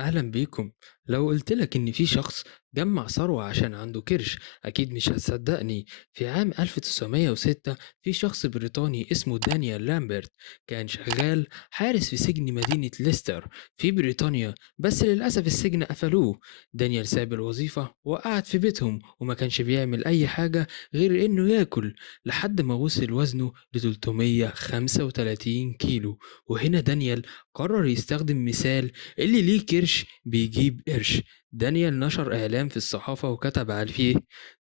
أهلا بيكم. لو قلت لك إن في شخص جمع ثروة عشان عنده كرش أكيد مش هتصدقني. في عام 1906 في شخص بريطاني اسمه دانيال لامبرت كان شغال حارس في سجن مدينة ليستر في بريطانيا، بس للأسف السجن قفلوه. دانيال ساب الوظيفة وقعد في بيتهم وما كانش بيعمل أي حاجة غير إنه ياكل لحد ما وصل وزنه ل 335 كيلو. وهنا دانيال قرر يستخدم مثال اللي ليه كرش بيجيب قرش. دانيال نشر إعلان في الصحافة وكتب عليه: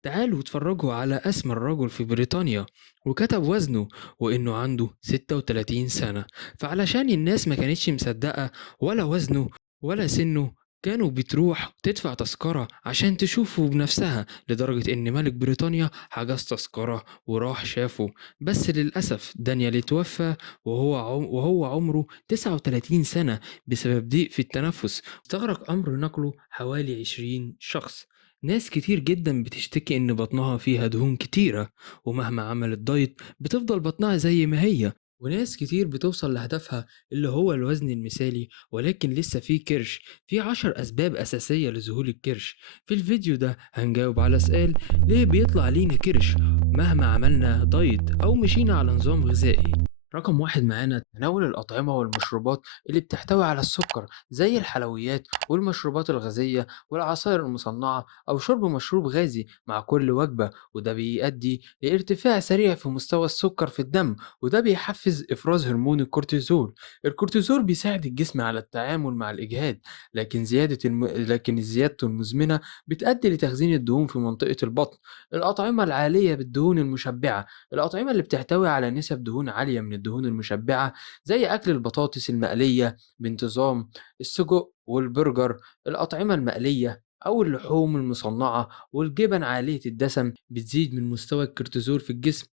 تعالوا اتفرجوا على أسمى رجل في بريطانيا، وكتب وزنه وإنه عنده 36 سنة. فعلشان الناس ما كانتش مصدقة ولا وزنه ولا سنه، كانوا بتروح تدفع تذكرة عشان تشوفه بنفسها، لدرجة إن ملك بريطانيا حجز تذكرة وراح شافه. بس للأسف دانيال اتوفى وهو عمره 39 سنة بسبب ضيق في التنفس. استغرق أمر نقله حوالي 20 شخص. ناس كتير جدا بتشتكي إن بطنها فيها دهون كتيرة، ومهما عملت دايت بتفضل بطنها زي ما هي. وناس كتير بتوصل لهدفها اللي هو الوزن المثالي ولكن لسه فيه كرش. في 10 أسباب أساسية لظهور الكرش. في الفيديو ده هنجاوب على سؤال: ليه بيطلع لينا كرش مهما عملنا دايت أو مشينا على نظام غذائي؟ رقم واحد معانا تناول الأطعمة والمشروبات اللي بتحتوي على السكر، زي الحلويات والمشروبات الغازية والعصائر المصنعة، أو شرب مشروب غازي مع كل وجبة، وده بيؤدي لارتفاع سريع في مستوى السكر في الدم، وده بيحفز إفراز هرمون الكورتيزول. الكورتيزول بيساعد الجسم على التعامل مع الإجهاد، لكن زيادته المزمنة بتؤدي لتخزين الدهون في منطقة البطن. الأطعمة العالية بالدهون المشبعة: الأطعمة اللي بتحتوي على نسب دهون عالية من الدهون المشبعة، زي أكل البطاطس المقلية بانتظام، السجق والبرجر، الأطعمة المقلية أو اللحوم المصنعة والجبن عالية الدسم، بتزيد من مستوى الكورتيزول في الجسم.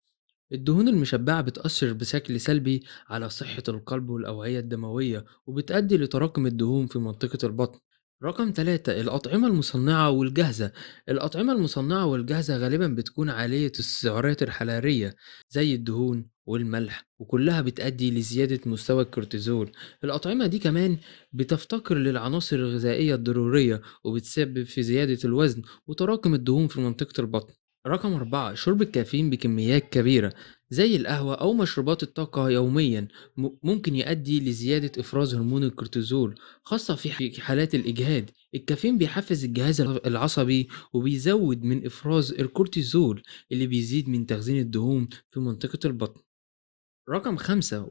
الدهون المشبعة بتأثر بشكل سلبي على صحة القلب والأوعية الدموية، وبتؤدي لتراكم الدهون في منطقة البطن. رقم 3: الأطعمة المصنعة والجاهزة. الأطعمة المصنعة والجاهزة غالبا بتكون عالية السعرات الحرارية، زي الدهون والملح، وكلها بتؤدي لزيادة مستوى الكورتيزول. الأطعمة دي كمان بتفتقر للعناصر الغذائية الضرورية، وبتسبب في زيادة الوزن وتراكم الدهون في منطقة البطن. رقم 4: شرب الكافيين بكميات كبيرة، زي القهوة أو مشروبات الطاقة يوميا، ممكن يؤدي لزيادة إفراز هرمون الكورتيزول، خاصة في حالات الإجهاد. الكافيين بيحفز الجهاز العصبي وبيزود من إفراز الكورتيزول اللي بيزيد من تخزين الدهون في منطقة البطن. رقم 5: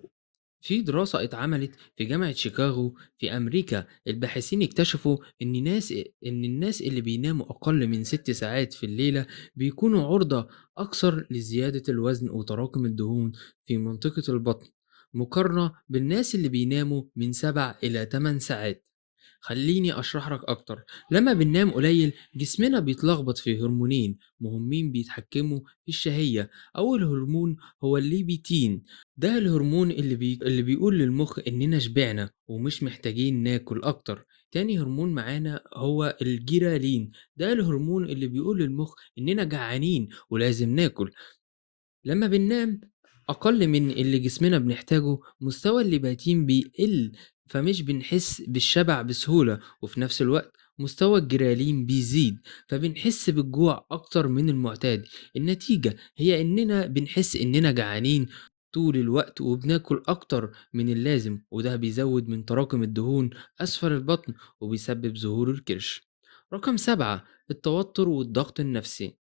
في دراسة اتعملت في جامعة شيكاغو في أمريكا، الباحثين اكتشفوا إن الناس اللي بيناموا أقل من 6 ساعات في الليلة بيكونوا عرضة أكثر لزيادة الوزن وتراكم الدهون في منطقة البطن، مقارنة بالناس اللي بيناموا من 7 إلى 8 ساعات. خليني أشرح لك أكتر. لما بننام قليل جسمنا بيتلخبط في هرمونين مهمين بيتحكموا في الشهية. أول هرمون هو الليبيتين، ده الهرمون اللي بيقول للمخ إننا شبعنا ومش محتاجين ناكل أكتر. تاني هرمون معانا هو الجيرالين، ده الهرمون اللي بيقول للمخ إننا جعانين ولازم ناكل. لما بننام أقل من اللي جسمنا بنحتاجه مستوى الليباتين بيقل، فمش بنحس بالشبع بسهولة، وفي نفس الوقت مستوى الجرالين بيزيد، فبنحس بالجوع أكتر من المعتاد. النتيجة هي إننا بنحس إننا جعانين طول الوقت وبناكل أكتر من اللازم، وده بيزود من تراكم الدهون أسفل البطن وبيسبب ظهور الكرش. رقم 7: التوتر والضغط النفسي.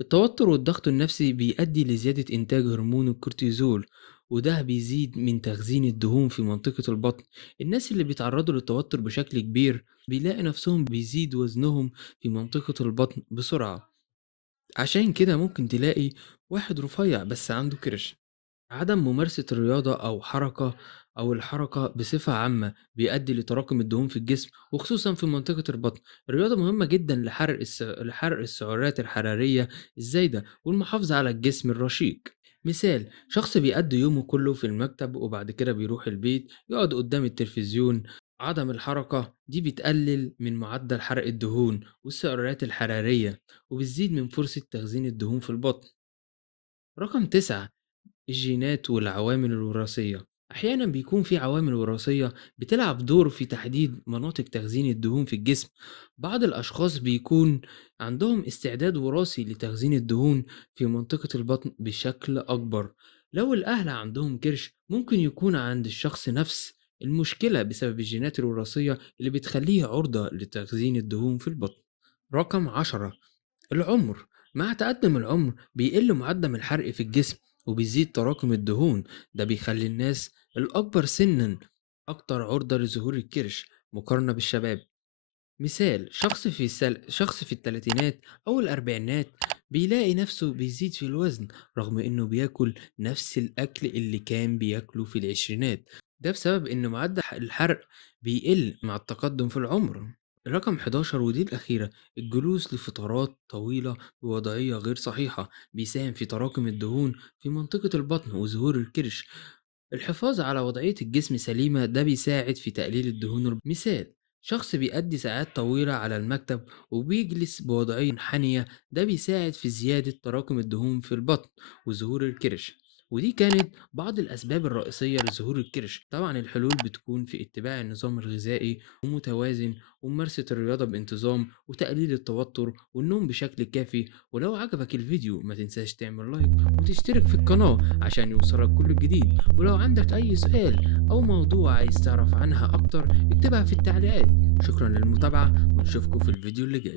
التوتر والضغط النفسي بيؤدي لزيادة إنتاج هرمون الكورتيزول، وده بيزيد من تخزين الدهون في منطقة البطن. الناس اللي بيتعرضوا للتوتر بشكل كبير بيلاقي نفسهم بيزيد وزنهم في منطقة البطن بسرعة. عشان كده ممكن تلاقي واحد رفيع بس عنده كرش. عدم ممارسة الرياضة أو الحركة بصفة عامة بيؤدي لتراكم الدهون في الجسم، وخصوصا في منطقة البطن. الرياضة مهمة جدا لحرق السعرات الحرارية الزايدة والمحافظة على الجسم الرشيق. مثال: شخص بيقضي يومه كله في المكتب وبعد كده بيروح البيت يقعد قدام التلفزيون. عدم الحركة دي بتقلل من معدل حرق الدهون والسعرات الحرارية، وبتزيد من فرصة تخزين الدهون في البطن. رقم 9: الجينات والعوامل الوراثية. أحيانا بيكون في عوامل وراثية بتلعب دور في تحديد مناطق تخزين الدهون في الجسم. بعض الأشخاص بيكون عندهم استعداد وراثي لتخزين الدهون في منطقة البطن بشكل أكبر. لو الأهل عندهم كرش ممكن يكون عند الشخص نفس المشكلة بسبب الجينات الوراثية اللي بتخليه عرضة لتخزين الدهون في البطن. رقم 10، العمر. مع تقدم العمر بيقل معدل الحرق في الجسم وبيزيد تراكم الدهون. ده بيخلي الناس الأكبر سنا أكتر عرضة لظهور الكرش مقارنة بالشباب. مثال، شخص في التلاتينات أو الأربعينات بيلاقي نفسه بيزيد في الوزن رغم إنه بياكل نفس الأكل اللي كان بياكله في العشرينات. ده بسبب إن معدل الحرق بيقل مع التقدم في العمر. رقم 11 ودي الأخيرة، الجلوس لفترات طويلة بوضعية غير صحيحة بيساهم في تراكم الدهون في منطقة البطن وظهور الكرش. الحفاظ على وضعية الجسم سليمة ده بيساعد في تقليل الدهون مثال، شخص بيقضي ساعات طويلة على المكتب وبيجلس بوضعية منحنية، ده بيساعد في زيادة تراكم الدهون في البطن وظهور الكرش. ودي كانت بعض الأسباب الرئيسية لظهور الكرش. طبعا الحلول بتكون في اتباع النظام الغذائي ومتوازن وممارسة الرياضة بانتظام وتقليل التوتر والنوم بشكل كافي. ولو عجبك الفيديو ما تنساش تعمل لايك وتشترك في القناة عشان يوصلك كل جديد. ولو عندك أي سؤال أو موضوع عايز تعرف عنها أكتر اكتبها في التعليقات. شكرا للمتابعة ونشوفكم في الفيديو اللي جاي.